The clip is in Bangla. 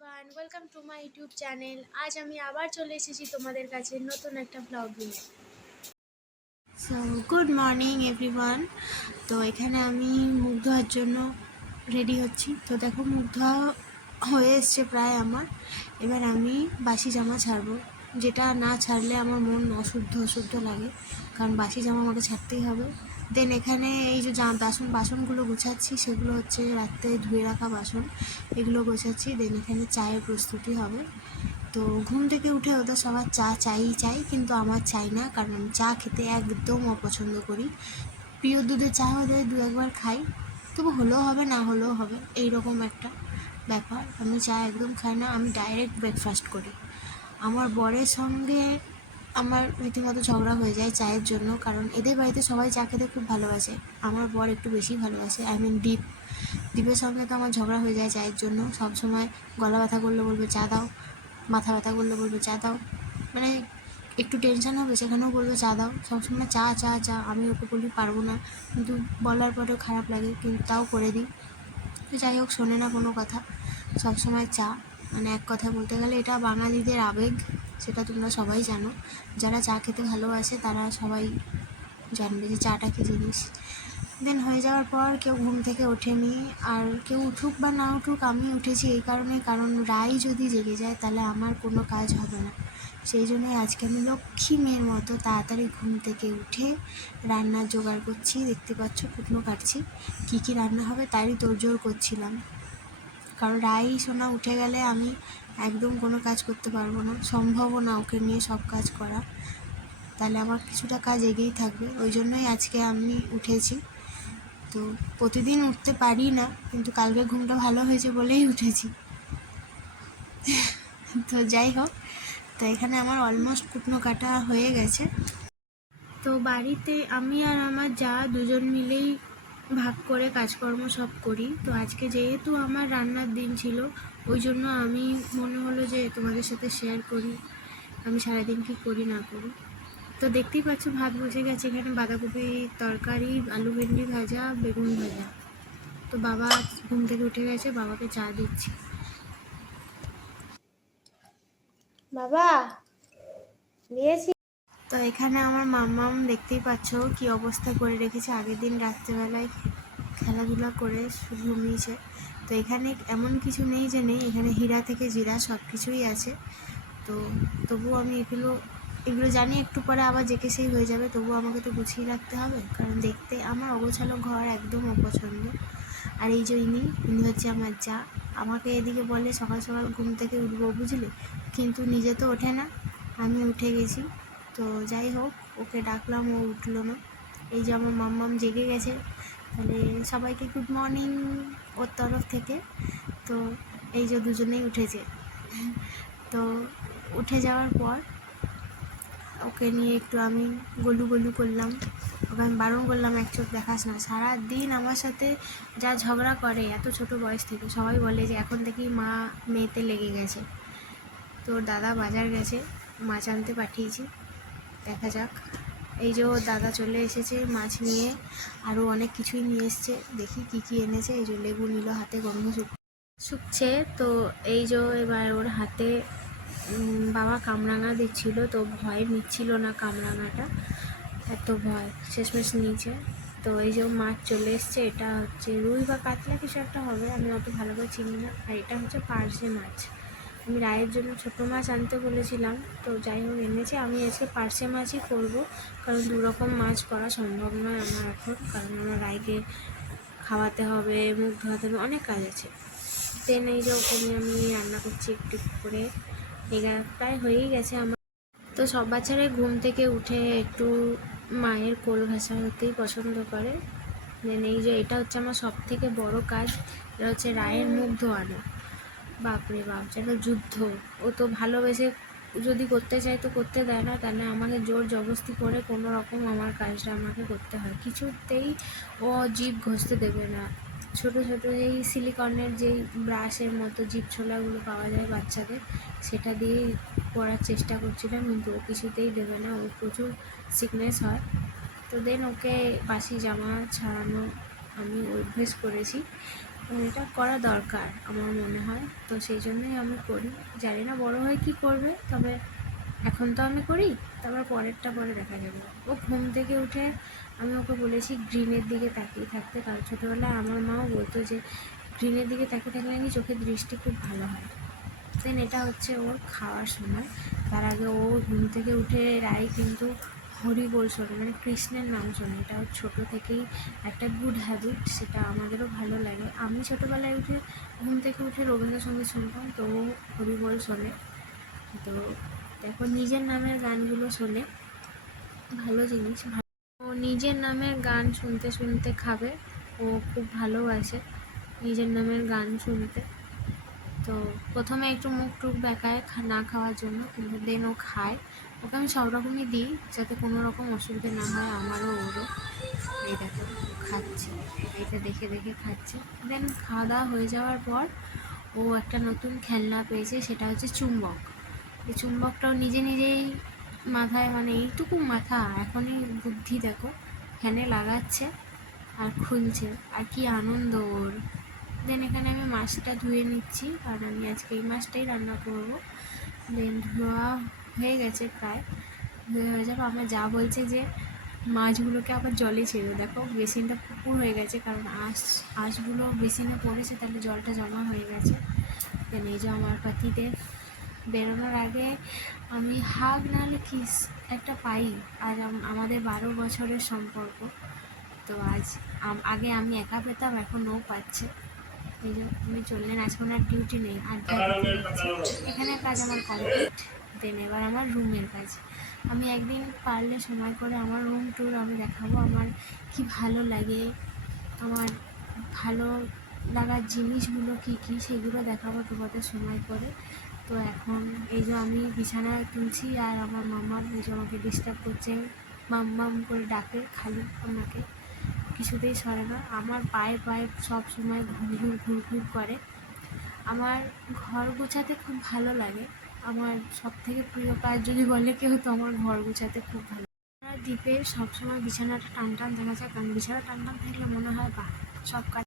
Everyone, welcome to my YouTube channel. আজ আমি আবার চলে এসেছি তোমাদের কাছে নতুন একটা ব্লগ নিয়ে। So good morning everyone. তো এখানে আমি মুখ ধোয়ার জন্য রেডি হচ্ছি। তো দেখো, মুখ ধোয়া হয়ে এসছে প্রায় আমার। এবার আমি বাসি জামা ছাড়বো, যেটা না ছাড়লে আমার মন অশুদ্ধ অশুদ্ধ লাগে, কারণ বাসি জামা আমাকে ছাড়তেই হবে। দেন এখানে এই যে বাসনগুলো গোছাচ্ছি, সেগুলো হচ্ছে রাত্রে ধুয়ে রাখা বাসন, এগুলো গোছাচ্ছি। দেন এখানে চায়ের প্রস্তুতি হবে। তো ঘুম থেকে উঠে ওদের সবার চা চাই, কিন্তু আমার চাই না, কারণ আমি চা খেতে একদম অপছন্দ করি। প্রিয় দুধের চা হলে দু একবার খাই, তবু হলেও হবে না হলেও হবে, এইরকম একটা ব্যাপার। আমি চা একদম খাই না, আমি ডাইরেক্ট ব্রেকফাস্ট করি। আমার বরের সঙ্গে আমার রীতিমতো ঝগড়া হয়ে যায় চায়ের জন্য, কারণ এদের বাড়িতে সবাই চা খেতে খুব ভালোবাসে, আমার বর একটু বেশি ভালোবাসে। দীপের সঙ্গে তো আমার ঝগড়া হয়ে যায় চায়ের জন্য। সব সময় গলা ব্যথা করলে বলবে চা দাও, মাথা ব্যথা করলে বলবে চা দাও, মানে একটু টেনশন হবে সেখানেও বলবে চা দাও, সবসময় চা চা চা। আমি ওকে বলি পারবো না, কিন্তু বলার পরেও খারাপ লাগে, কিন্তু তাও করে দিই। তো যাই হোক, শোনে না কোনো কথা, সবসময় চা। মানে এক কথা বলতে গেলে এটা বাঙালিদের আবেগ, সেটা তোমরা সবাই জানো। যারা চা খেতে ভালোবাসে তারা সবাই জানবে যে চাটা কী জিনিস। দেন হয়ে যাওয়ার পর কেউ ঘুম থেকে ওঠেনি, আর কেউ উঠুক বা না উঠুক, আমি উঠেছি এই কারণে, কারণ রাই যদি জেগে যায় তাহলে আমার কোনো কাজ হবে না। সেই জন্যই আজকে আমি লক্ষ্মী মেয়ের মতো তাড়াতাড়ি ঘুম থেকে উঠে রান্নার জোগাড় করছি। দেখতে পাচ্ছ কুটনো কাটছি, কী কী রান্না হবে তারই তোড়জোড় করছিলাম, কারণ রাই সোনা উঠে গেলে আমি একদম কোনো কাজ করতে পারবো না, সম্ভবও না ওকে নিয়ে সব কাজ করা, তাহলে আমার কিছুটা কাজ এগিয়েই থাকবে। ওই জন্যই আজকে আমি উঠেছি। তো প্রতিদিন উঠতে পারি না, কিন্তু কালকে ঘুমটা ভালো হয়েছে বলেই উঠেছি। তো যাই হোক, তো এখানে আমার অলমোস্ট কুটনো কাটা হয়ে গেছে। তো বাড়িতে আমি আর আমার যা দুজন মিলেই ভাগ করে কাজকর্ম সব করি। তো আজকে যেহেতু আমার রান্নার দিন ছিল, ওই জন্য আমি মনে হলো যে তোমাদের সাথে শেয়ার করি আমি সারাদিন কী করি না করি। তো দেখতেই পাচ্ছ ভাত বসে গেছে, এখানে বাঁধাকপি তরকারি, আলু ভেন্ডি ভাজা, বেগুন ভাজা। তো বাবা ঘুম থেকে উঠে গেছে, বাবাকে চা দিচ্ছি। বাবা দিয়েছি। তো এখানে আমার মাম্মাম দেখতেই পাচ্ছ কি অবস্থা করে রেখেছে, আগের দিন রাত্রেবেলায় খেলাধুলা করে ঘুমিয়েছে। তো এখানে এমন কিছু নেই যে নেই, এখানে হীরা থেকে জিরা সব কিছুই আছে। তো তবুও আমি এগুলো জানি একটু পরে আবার যে সেই হয়ে যাবে, তবুও আমাকে তো গুছিয়ে রাখতে হবে, কারণ দেখতে আমার অগোছালো ঘর একদম অপছন্দ। আর এই যে ইনি হচ্ছে আমার যা, আমাকে এদিকে বলে সকাল সকাল ঘুম থেকে উঠবো বুঝলি, কিন্তু নিজে তো ওঠে না, আমি উঠে গেছি। তো যাই হোক, ওকে ডাকলাম, ও উঠলো না। এই যে আমার মাম্মাম জেগে গেছে, তাহলে সবাইকে গুড মর্নিং ওর তরফ থেকে। তো এই যে দুজনেই উঠেছে। তো উঠে যাওয়ার পর ওকে নিয়ে একটু আমি গলু গলু করলাম, ওকে আমি বারণ করলাম এক চোখ দেখাস না। সারাদিন আমার সাথে যা ঝগড়া করে এত ছোট বয়স থেকে, সবাই বলে যে এখন থেকেই মা মেয়েতে লেগে গেছে। তো দাদা বাজার গেছে, মাছ আনতে পাঠিয়েছি, দেখা যাক। এই যে ওর দাদা চলে এসেছে মাছ নিয়ে, আরও অনেক কিছুই নিয়ে এসছে, দেখি কি কি এনেছে। এই যে লেবু নিল হাতে, গন্ধ শুকছে। তো এই যে এবার ওর হাতে বাবা কামরাঙা দিচ্ছিল, তো ভয় নিচ্ছিল না কামরাঙাটা, এত ভয় শেষমেশ নিয়েছে। তো এই যে মাছ চলে এসছে, এটা হচ্ছে রুই বা কাতলা কিছু একটা হবে, আমি অত ভালো করে চিনি না। আর এটা হচ্ছে পার্শে মাছ, আমি রায়ের জন্য ছোটো মাছ আনতে বলেছিলাম, তো যাই হোক এনেছে। আমি আজকে পার্শে মাছই করব, কারণ দুরকম মাছ করা সম্ভব নয় আমার এখন, কারণ আমার রায়কে খাওয়াতে হবে, মুখ ধোয়াতে হবে, অনেক কাজ আছে। দেন এই যে ওখানে আমি রান্না করছি একটু করে, প্রায় হয়েই গেছে আমার। তো সব বাচ্চারাই ঘুম থেকে উঠে একটু মায়ের কোল ঘাসা হতেই পছন্দ করে। দেন এই যে এটা হচ্ছে আমার সব থেকে বড় কাজ, এটা হচ্ছে রায়ের মুখ ধোয়ানো। বাপরে বাপ, যেন যুদ্ধ। ও তো ভালোবেসে যদি করতে চাই তো করতে দেয় না, তাহলে আমাকে জোর জবরদস্তি করে কোনো রকম আমার কাজটা আমাকে করতে হয়, কিছুতেই ও জিভ ঘষতে দেবে না। ছোট ছোট যেই সিলিকনের যেই ব্রাশের মতো জিভ ছোলাগুলো পাওয়া যায় বাচ্চাদের, সেটা দিয়েই করার চেষ্টা করছিলাম, কিন্তু ও কিছুতেই দেবে না, ও প্রচুর সিকনেস হয়। তো দেন ওকে বাসি জামা ছাড়ানো আমি অভ্যেস করেছি। এটা করা দরকার আমার মনে হয়, তো সেই জন্যই আমি করি। জানি না বড় হয়ে কী করবে, তবে এখন তো আমি করি, তারপর পরেরটা পরে দেখা যাবে। ও ঘুম থেকে উঠে আমি ওকে বলেছি গ্রিনের দিকে তাকিয়ে থাকতে, কারণ ছোটোবেলায় আমার মাও বলতো যে গ্রিনের দিকে তাকিয়ে থাকলে নাকি চোখের দৃষ্টি খুব ভালো হয়। দেন এটা হচ্ছে ওর খাওয়ার সময়। তার আগে ও ঘুম থেকে উঠে রাই কিন্তু হরি বল শোনে, মানে কৃষ্ণের নাম শোনে। এটা ওর ছোটো থেকেই একটা গুড হ্যাবিট, সেটা আমাদেরও ভালো লাগে। আমি ছোটোবেলায় উঠে ঘুম থেকে উঠে রবীন্দ্রসঙ্গীত শুনতাম, তো ও হরি বল শোনে। তো দেখো নিজের নামের গানগুলো শোনে, ভালো জিনিস। ও নিজের নামের গান শুনতে শুনতে খাবে, ও খুব ভালোবাসে নিজের নামের গান শুনতে। তো প্রথমে একটু মুখ টুক বেঁকায় না খাওয়ার জন্য, কিন্তু দেন ও খায়। ওকে আমি সব রকমই দিই যাতে কোনো রকম অসুবিধা না হয় আমারও ওরও। এই দেখো খাচ্ছে, এটা দেখে দেখে খাচ্ছে। দেন খাওয়া দাওয়া হয়ে যাওয়ার পর ও একটা নতুন খেলনা পেয়েছে, সেটা হচ্ছে চুম্বক। এই চুম্বকটাও নিজে নিজেই মাথায়, মানে এইটুকু মাথা এখনই বুদ্ধি দেখো, ফ্যানে লাগাচ্ছে আর খুলছে, আর কি আনন্দ ওর। দেন এখানে আমি মাছটা ধুয়ে নিচ্ছি, কারণ আমি আজকে এই মাছটাই রান্না করবো। দেন ধোয়া হয়ে গেছে প্রায়, ধুয়ে হয়ে যাবে। আমার যা বলছে যে মাছগুলোকে আবার জলে ছেড়ে, দেখো বেসিনটা পুকুর হয়ে গেছে, কারণ আঁশগুলো বেসিনে পড়েছে, তাহলে জলটা জমা হয়ে গেছে। দেন এই যে আমার পাতিদেব বেরোনোর আগে আমি হাগ নাহলে কিস একটা পাই। আর আমাদের 12 বছরের সম্পর্ক, তো আজ আগে আমি একা পেতাম, এখন ও পাচ্ছে। এই যে উনি চললেন, আজকে ওনার ডিউটি নেই, আড্ডা দিতে গেছে। এখানে কাজ আমার কমপ্লিট। দেন এবার আমার রুমের কাজ। আমি একদিন পারলে সময় করে আমার রুম ট্যুর আমি দেখাবো, আমার কি ভালো লাগে, আমার ভালো লাগার জিনিসগুলো কী কী সেগুলো দেখাবো তোমাদের সময় করে। তো এখন এই যে আমি বিছানায় তুলছি, আর আমার মাম্মা এই যে আমাকে ডিস্টার্ব করছে, মাম্মাম করে ডাকে খালি, আমাকে কিছুতেই সরে না। আমার পায়ে পায়ে সব সময় ঘুর করে। আমার ঘর গোছাতে খুব ভালো লাগে, আমার সব থেকে প্রিয় কাজ যদি বলে কেউ, তো আমার ঘর গোছাতে খুব ভালো। দ্বীপের সবসময় বিছানাটা টান টান দেখা যায়, কারণ বিছানা টান টান থাকলে মনে হয় বাহ সব কাজ